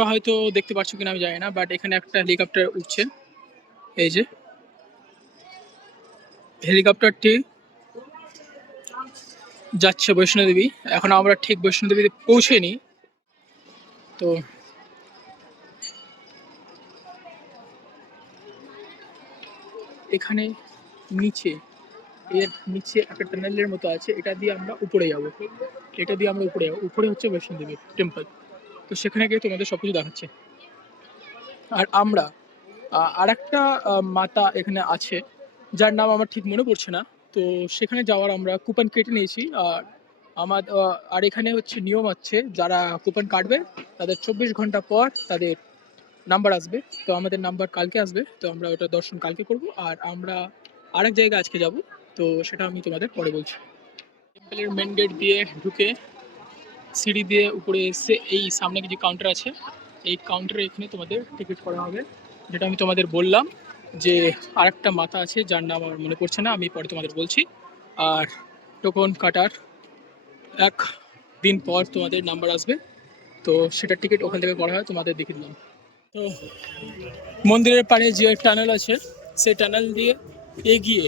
তোমরা হয়তো দেখতে পাচ্ছ কিনা আমি জানি না, বাট এখানে একটা হেলিকপ্টার উঠছে। এই যে হেলিকপ্টারটি যাচ্ছে বৈষ্ণোদেবী। এখন আমরা ঠিক বৈষ্ণোদেবীতে পৌঁছেনি। তো এখানে নিচে নিচে একটা টানেলের মতো আছে, এটা দিয়ে আমরা উপরে যাব। উপরে হচ্ছে বৈষ্ণোদেবী টেম্পল। তো সেখানে গিয়ে তোমাদের সবকিছু দেখাচ্ছে। আর আমরা আরেকটা মাতা এখানে আছে, যার নাম আমার ঠিক মনে পড়ছে না। তো সেখানে যাওয়ার আমরা কুপন কেটে নিয়েছি। আর এখানে হচ্ছে নিয়ম আছে, যারা কুপন কাটবে তাদের 24 ঘন্টা পর তাদের নাম্বার আসবে। তো আমাদের নাম্বার কালকে আসবে, তো আমরা ওটা দর্শন কালকে করব। আর আমরা আরেক জায়গায় আজকে যাব, তো সেটা আমি তোমাদের পরে বলছি। টেম্পলের মেন গেট দিয়ে ঢুকে সিঁড়ি দিয়ে উপরে এসে এই সামনে যে কাউন্টার আছে, এই কাউন্টারে এখানে তোমাদের টিকিট করা হবে। যেটা আমি তোমাদের বললাম যে আরেকটা মাথা আছে যার নাম আমার মনে পড়ছে না, আমি পরে তোমাদের বলছি। আর টোকন কাটার 1 দিন পর তোমাদের নাম্বার আসবে, তো সেটা টিকিট ওখান থেকে করা হয়, তোমাদের দেখিয়ে দিলাম। তো মন্দিরের পাড়ে যে টানেল আছে, সেই টানেল দিয়ে এগিয়ে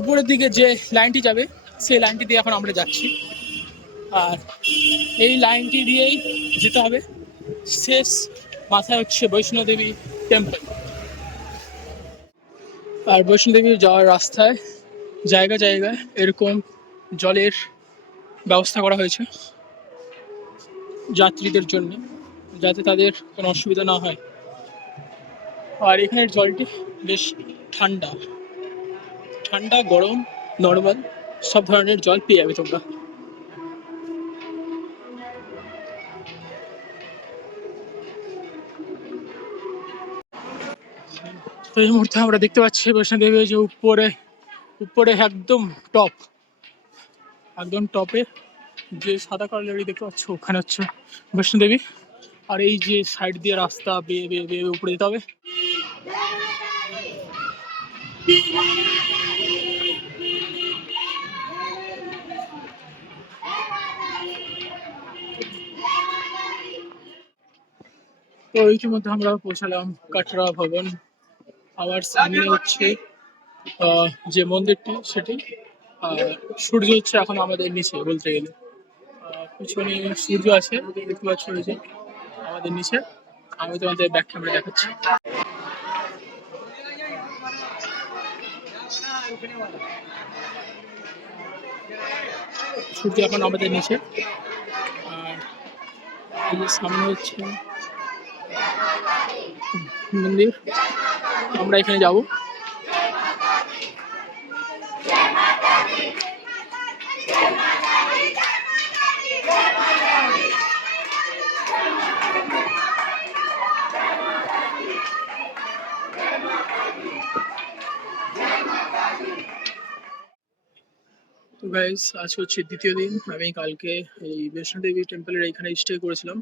উপরের দিকে যে লাইনটি যাবে, সেই লাইনটি দিয়ে এখন আমরা যাচ্ছি। আর এই লাইনটি দিয়েই যেতে হবে। শেষ মাথায় হচ্ছে বৈষ্ণোদেবী টেম্পল। আর বৈষ্ণোদেবী যাওয়ার রাস্তায় জায়গায় জায়গায় এরকম জলের ব্যবস্থা করা হয়েছে যাত্রীদের জন্য, যাতে তাদের কোনো অসুবিধা না হয়। আর এখানের জলটি বেশ ঠান্ডা ঠান্ডা গরম নর্মাল সব ধরনের জল পেয়ে যাবে তোমরা। তো এই মুহূর্তে আমরা দেখতে পাচ্ছি বৈষ্ণোদেবী যে উপরে উপরে একদম টপে যে সাদা কালার দেখতে পাচ্ছ, ওখানে হচ্ছে বৈষ্ণোদেবী। আর এই যে সাইড দিয়ে রাস্তা বেয়ে বেয়ে বেয়ে উপরে যেতে হবে। তো ইতিমধ্যে আমরা পৌঁছালাম কাটরা ভবন। আমার সামনে হচ্ছে যে মন্দিরটি সেটি। আর সূর্য হচ্ছে এখন আমাদের নিচে বলতে গেলে। পিছনে সূর্য আছে দেখতে পাচ্ছ, ওই যে আমাদের নিচে। আমি তোমাদের ব্যাক ক্যামেরা দেখাচ্ছি। সূর্য এখন আমাদের নিচে। আর এই যে সামনে হচ্ছে মন্দির, আমরা এখানে যাব। তো গাইস, আজ হচ্ছে দ্বিতীয় দিন। আমি কালকে এই বৈষ্ণোদেবী টেম্পলের এইখানে স্টে করেছিলাম।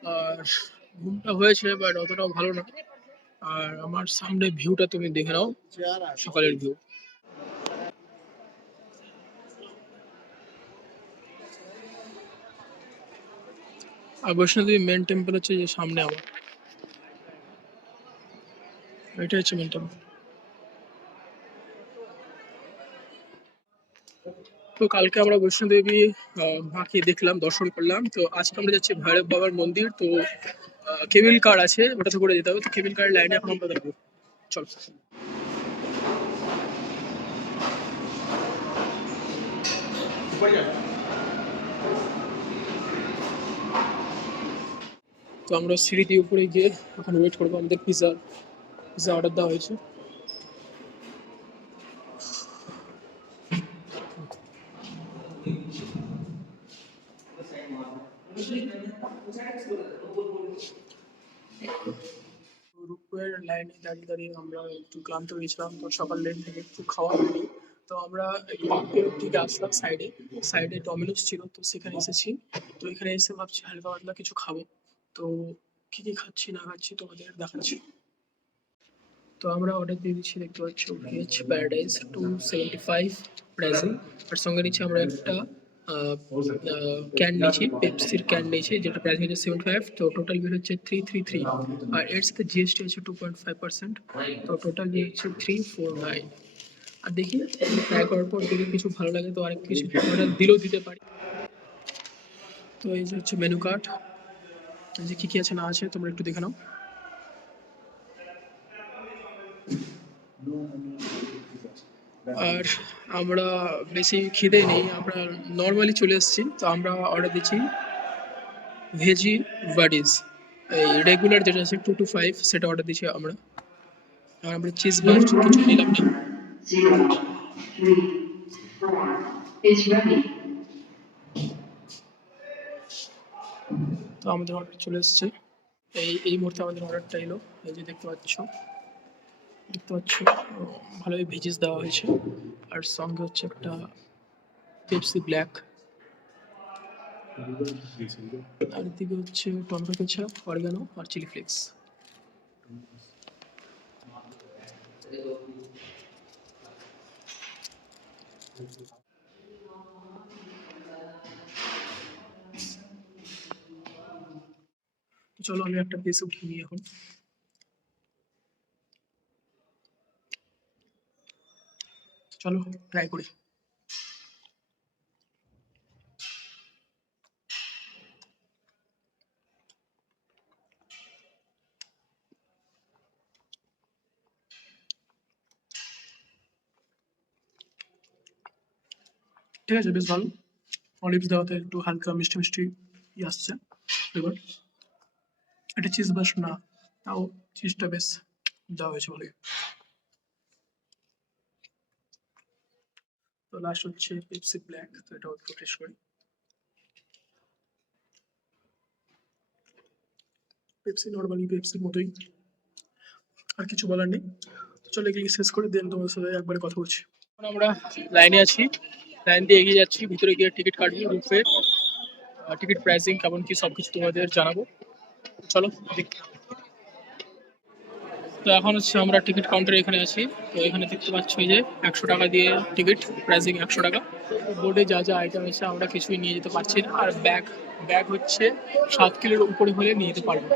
আর ঘুমটা হয়েছে, বাট অতটাও ভালো না। আর আমার সামনে ভিউটা তুমি দেখে নাও, সকালের ভিউ। আর বৈষ্ণোদেবী মেন টেম্পল হচ্ছে যে সামনে আমার, এটা হচ্ছে মেন টেম্পল। তো কালকে আমরা বৈষ্ণোদেবী মাকে দেখলাম, দর্শন করলাম। তো আজকে আমরা যাচ্ছি ভৈরব বাবার মন্দির। তো কেবিল কার আছে, ওটাতে করে যেতে হবে। তো কেবিল কার লাইনে এখন আমরা দেখবো, চল। তো আমরা সিঁড়ি দিয়ে উপরে গিয়ে এখন ওয়েট করবো, আমাদের পিৎজা অর্ডার দেওয়া হয়েছে। রূপের লাইনে দাঁড়িয়ে দাঁড়িয়ে আমরা একটু ক্লান্ত হয়েছিলাম, তো সকাল লেন থেকে একটু খাওয়া হয়নি। তো আমরা থেকে আসলাম সাইডে সাইডে ডমিনোস ছিল, তো সেখানে এসেছি। তো এখানে এসে ভাবছি হালকা পাতলা কিছু খাবো। তো কি কি খাচ্ছি না খাচ্ছি তোমাদের দেখাচ্ছি। তো আমরা অর্ডার দিয়ে দিচ্ছি, দেখতে পাচ্ছি ভেজ প্যারাডাইস 275 প্রাইসিং। আর সঙ্গে নিচ্ছি আমরা একটা ক্যান নিয়েছি, পেপসির ক্যান নিয়েছি, যেটা প্রাইস হচ্ছে 75। তো টোটাল বিল হচ্ছে 333, আর এর সাথে জিএসটি আছে 2.5%। তো টোটাল বিল হচ্ছে 349। আর দেখি ট্রাই করার পর যদি কিছু ভালো লাগে তো আরেক কিছু অর্ডার দিলেও দিতে পারি। তো এই যে হচ্ছে মেনু কার্ড, এই যে কী কী আছে না আছে তোমরা একটু দেখে নাও। আর আমরা বেশি খিদে নেই, আমরা নর্মালি চলে এসেছি। তো আমরা অর্ডার দিচ্ছি ভেজি ভাডিস, এই রেগুলার যেটা আছে 2 to 5 সেটা অর্ডার দিচ্ছি আমরা। আর আমরা চিজ বার্স্ট কিছু নিলাম না। 034 is ready. তো আমাদের অর্ডার চলে এসেছে, এই মুহূর্তে আমাদের অর্ডারটা এলো। এই যে দেখতে পাচ্ছ ভালোই ভেজিস দেওয়া হয়েছে, আর সঙ্গে হচ্ছে একটা পেপসি ব্ল্যাক, আর এদিকে হচ্ছে টমেটো কেচাপ, অরিগানো আর চিলি ফ্লেক্স। চলো আমি একটা পিস উঠিয়ে নিই এখন। চলো ট্রাই করি। ঠিক আছে, বেশ ভালো। অলিভস দেওয়াতে একটু হালকা মিষ্টি মিষ্টি আসছে ফ্লেভার। এটা চিজ বাস না, তাও চিজটা বেশ দেওয়া হয়েছে বলে। তো লাস্ট হচ্ছে পেপসি ব্ল্যাক, তো এটাও একটু টেস্ট করি। পেপসি নর্মালি পেপসির মতোই, আর কিছু বলার নেই। তো চলো এগুলি শেষ করে দেন তোমার সাথে একবারে কথা বলছি। এখন আমরা লাইনে আছি, লাইন দিয়ে এগিয়ে যাচ্ছি, ভিতরে গিয়ে টিকিট কাটবো রুফে। টিকিট প্রাইসিং কেমন কি সব কিছু তোমাদের জানাবো। চলো দেখতে। তো এখন হচ্ছে আমরা টিকিট কাউন্টারে এখানে আছি। তো এখানে দেখতে পাচ্ছ এই যে 100 টাকা দিয়ে টিকিট, প্রাইসিং 100 টাকা। বোর্ডে যা যা আইটেম আছে আমরা কিছুই নিয়ে যেতে পারছি না, আর ব্যাগ ব্যাগ হচ্ছে 7 কিলোর উপরে হলে নিয়ে যেতে পারবো।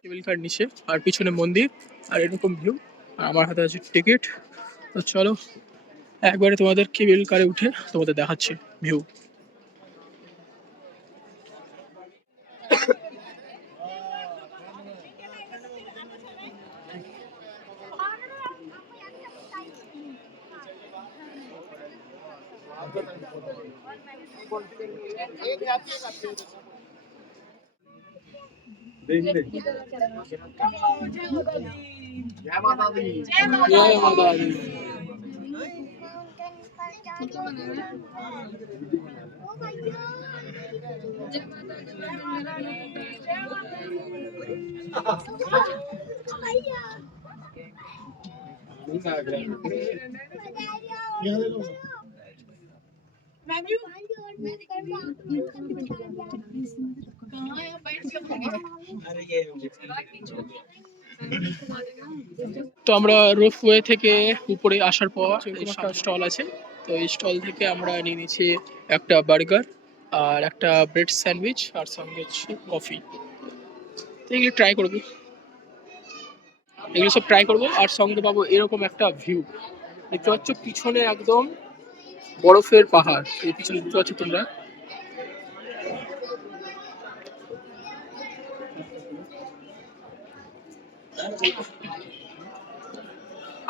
কেবিল কার নিচে, আর পিছনে মন্দির, আর এরকম ভিউ, আর আমার হাতে আছে টিকিট। তো চলো একবারে তোমাদের কেবিল কারে উঠে তোমাদের দেখাচ্ছি ভিউ। জয় মাতা দি। তো আমরা রোপওয়ে থেকে উপরে আসার পর একটা স্টল আছে, তো এই স্টল থেকে আমরা নিয়ে নিয়েছি একটা বার্গার আর একটা ব্রেড স্যান্ডউইচ, আর সঙ্গে হচ্ছে কফি। তো এগুলো ট্রাই করবো, এগুলো সব ট্রাই করবো, আর সঙ্গে পাবো এরকম একটা ভিউ। দেখতে পাচ্ছ পিছনে একদম বরফের পাহাড়, এই পিছনে দেখতে পাচ্ছ তোমরা।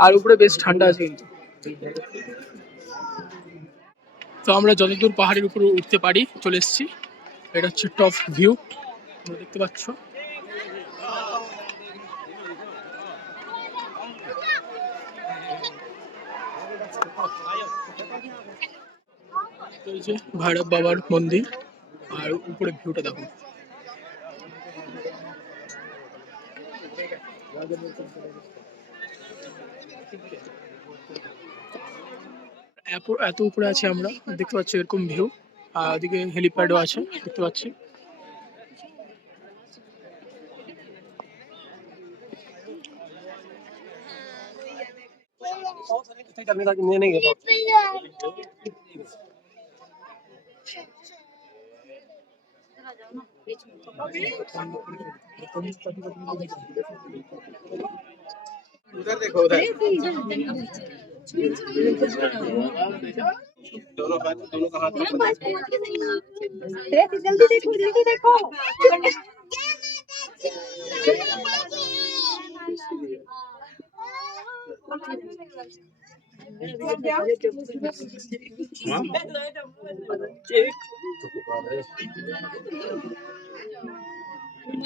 আর উপরে বেশ ঠান্ডা আছে কিন্তু। তো আমরা যতদূর পাহাড়ের উপরে উঠতে পারি চলে এসেছি। এটা হচ্ছে টপ ভিউ, তোমরা দেখতে পাচ্ছ। এই যে ভৈরব বাবার মন্দির, আর উপরে ভিউটা দেখো। এত উপরে আছি আমরা, দেখতে পাচ্ছি এরকম ভিউ। আর ওদিকে হেলিপ্যাডও আছে দেখতে পাচ্ছি। उधर देखो उधर दोनों का हाथ जल्दी देखो जल्दी देखो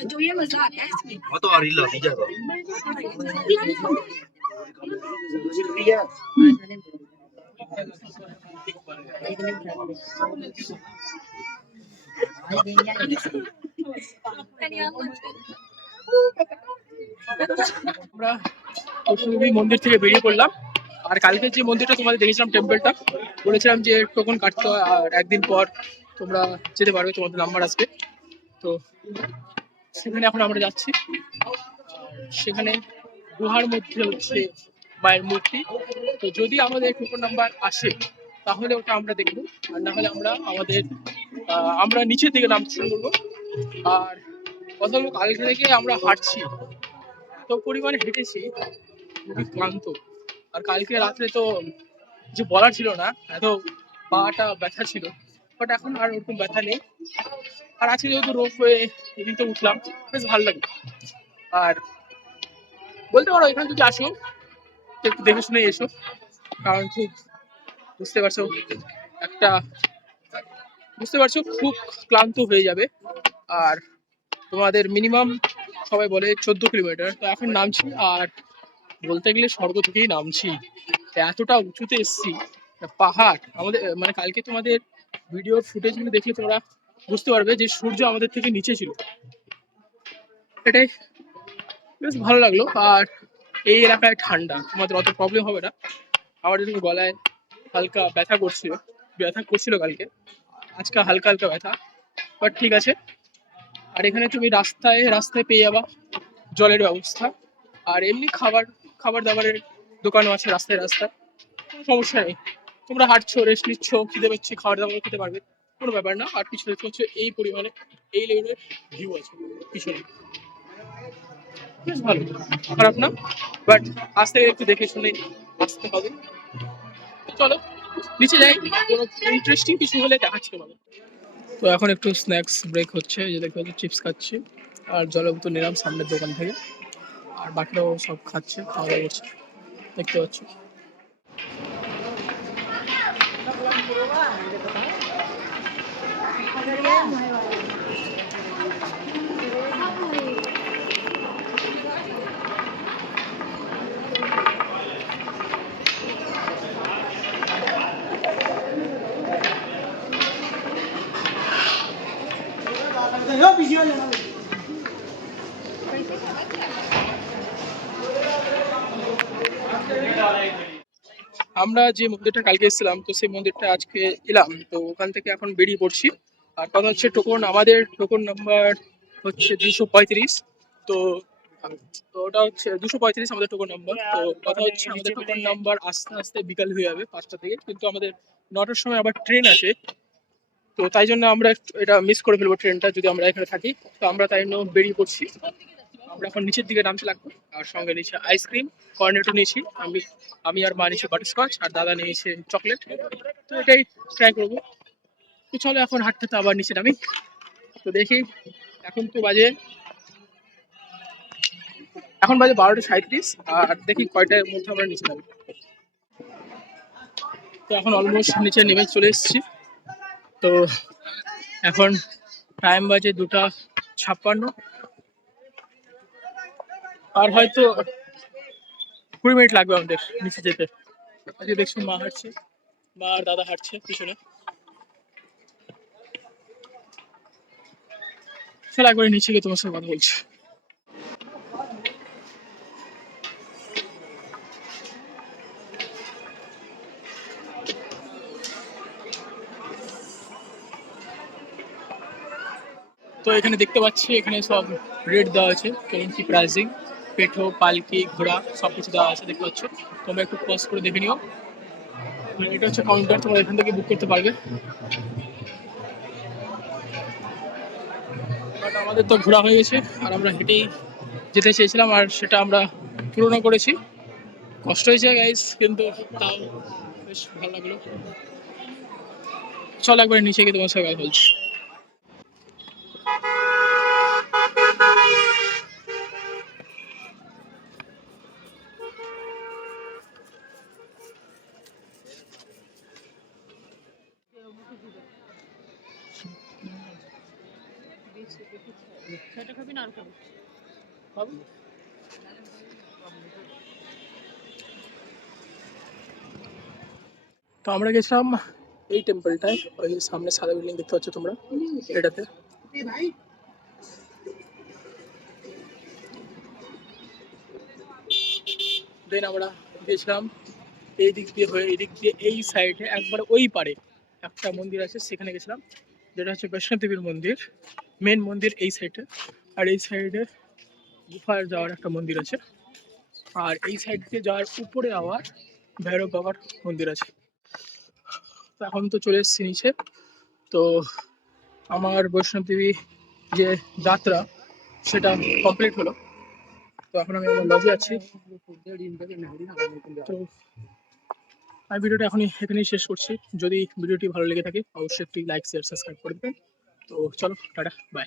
जो ये मजाक है इसमें वो तो और हिला दीजिए तो আমরা প্রথমেই মন্দির থেকে বেরিয়ে পড়লাম। আর কালকে যে মন্দিরটা তোমাদের দেখেছিলাম টেম্পলটা, বলেছিলাম যে টোকন কাটতে হয় আর একদিন পর তোমরা যেতে পারবে, তোমাদের নাম্বার আসবে। তো সেখানে এখন আমরা যাচ্ছি। সেখানে গুহার মধ্যে হচ্ছে মায়ের মূর্তি। তো যদি আমাদের টোকন নাম্বার আসে তাহলে ওটা আমরা দেখবো, আর না হলে আমরা নিচের দিকে নামতে শুরু করবো। আর কথা হলো কালকে থেকে আমরা হাঁটছি, তো পরিমাণে হেঁটেছি, খুবই ক্লান্ত। আর কালকে রাত্রে তো যে বলার ছিল না, এত পাটা ব্যথা ছিল, বাট এখন আর ওরকম ব্যথা নেই। আর আজকে যেহেতু রোপওয়ে এদিন তো উঠলাম, বেশ ভালো লাগবে। আর বলতে পারো এখানে যদি আসো তো একটু দেখে শুনে এসো, কারণ খুব বুঝতে পারছো একটা বুঝতে পারছো খুব ক্লান্ত হয়ে যাবে। আর তোমাদের মিনিমাম সবাই বলে 14 কিলোমিটার, তো এখন নামছি। আর বলতে গেলে স্বর্গ থেকেই নামছি, এতটা উঁচুতে এসছি। পাহাড় আমাদের মানে কালকে তোমাদের ভিডিওর ফুটেজগুলো দেখলে তোমরা বুঝতে পারবে যে সূর্য আমাদের থেকে নিচে ছিল। এটাই বেশ ভালো লাগলো। আর এই এলাকায় ঠান্ডা, তোমাদের অত প্রবলেম হবে না। আমার যদি গলায় হালকা ব্যথা করছিল কালকে, আজকে হালকা হালকা ব্যথা, বাট ঠিক আছে। আর এখানে তুমি রাস্তায় রাস্তায় পেয়ে যাবা জলের ব্যবস্থা, আর এমনি খাবার দাবারের দোকানও আছে রাস্তায় রাস্তায়, কোনো সমস্যা নেই। তোমরা হাঁটছো, রেস্ট নিচ্ছ, খিদে পাচ্ছে, খাবার দাবার খেতে পারবে, কোনো ব্যাপার না। আর পিছনে দেখতে হচ্ছে এই পরিমাণে এই লেভেলের ভিউ আছে পিছনে, বেশ ভালো, খারাপ না। বাট আস্তে একটু দেখে শুনে আসতে হবে। তো চলো নিচে যাই, কোনো ইন্টারেস্টিং কিছু হলে দেখাচ্ছি তোমাদের। তো এখন একটু স্ন্যাক্স ব্রেক হচ্ছে, এই যে দেখতে পাচ্ছি চিপস খাচ্ছি আর জলের বোতল নিলাম সামনের দোকান থেকে। আর বাকিরাও সব খাচ্ছে, খাওয়া দাওয়া করছে, দেখতে পাচ্ছি। আমরা যে মন্দিরটা কালকে এসেছিলাম, তো সেই মন্দিরটা আজকে এলাম, তো ওখান থেকে এখন বেরিয়ে পড়ছি। আর কথা হচ্ছে আমাদের টোকন নাম্বার হচ্ছে 235। তো তো ওটা হচ্ছে 235 আমাদের টোকন নাম্বার। তো কথা হচ্ছে আমাদের টোকন নাম্বার আস্তে আস্তে বিকাল হয়ে যাবে 5টা থেকে, কিন্তু আমাদের 9টার সময় আবার ট্রেন আসে। তো তাই জন্য আমরা এটা মিস করে ফেলবো ট্রেনটা যদি আমরা এখানে থাকি। তো আমরা তাই জন্য বেরিয়ে পড়ছি। আমরা এখন নিচের দিকে নামতে লাগবো। আর সঙ্গে নিচে আইসক্রিম, কর্নেটো নিয়েছি আমি আর মা নিয়েছি বাটারস্কচ, আর দাদা নিয়েছে চকলেট। তো এটাই ট্রাই করবো। তো চলো এখন হাঁটতে তো আবার নিচে নামি। তো দেখি এখন বাজে 12টা 37, আর দেখি কয়টার মধ্যে আমরা নিচে নামি। তো এখন অলমোস্ট নিচে নেমে চলে এসেছি। তো এখন টাইম বাজে 2টা 56, আর হয়তো 20 মিনিট লাগবে আমাদের নিচে যেতে। আজকে দেখছি মা আর দাদা হাঁটছে পিছনে। চলো একবারে নিচে গিয়ে তোমার সাথে কথা বলছি। তো এখানে দেখতে পাচ্ছি এখানে সব রেট দেওয়া আছে, কেমন কি প্রাইসিং। পেঠো, পালকি, ঘোড়া সবকিছু দেওয়া আছে, দেখতে পাচ্ছ। তোমরা একটু পজ করে দেখে নিও। আর এটা হচ্ছে কাউন্টার, তোমরা এখান থেকে বুক করতে পারবে। বাট আমাদের তো ঘোরা হয়ে গেছে, আর আমরা হেঁটেই যেতে চেয়েছিলাম, আর সেটা আমরা পূরণও করেছি। কষ্ট হয়েছে গাইস, কিন্তু তাও বেশ ভালো লাগলো। চল একবার নিচে গিয়ে তোমার সঙ্গে কথা বলছি। তো আমরা গেছিলাম এই টেম্পলটায়, ওই সামনে সাদা বিল্ডিং দেখতে পাচ্ছ তোমরা, এটাতে। দেন আমরা গেছিলাম এই দিক দিয়ে হয়ে, এই দিক দিয়ে এই সাইডে একবার ওই পারে একটা মন্দির আছে, সেখানে গেছিলাম, যেটা হচ্ছে বৈষ্ণব দেবীর মন্দির। মেন মন্দির এই সাইডে, আর এই সাইডে গুফার যাওয়ার একটা মন্দির আছে, আর এই সাইড দিয়ে যাওয়ার উপরে আবার ভৈরব বাবার মন্দির আছে। তো এখন তো চলে এসেছি নিচে। তো আমার বৈষ্ণব দেবী যে যাত্রা সেটা কমপ্লিট হলো। তো এখন আমি আমার লজে আছি। তো আমি ভিডিওটা এখানেই শেষ করছি। যদি ভিডিওটি ভালো লেগে থাকে অবশ্যই একটি লাইক শেয়ার সাবস্ক্রাইব করে দেবেন। তো চলো টাটা বাই।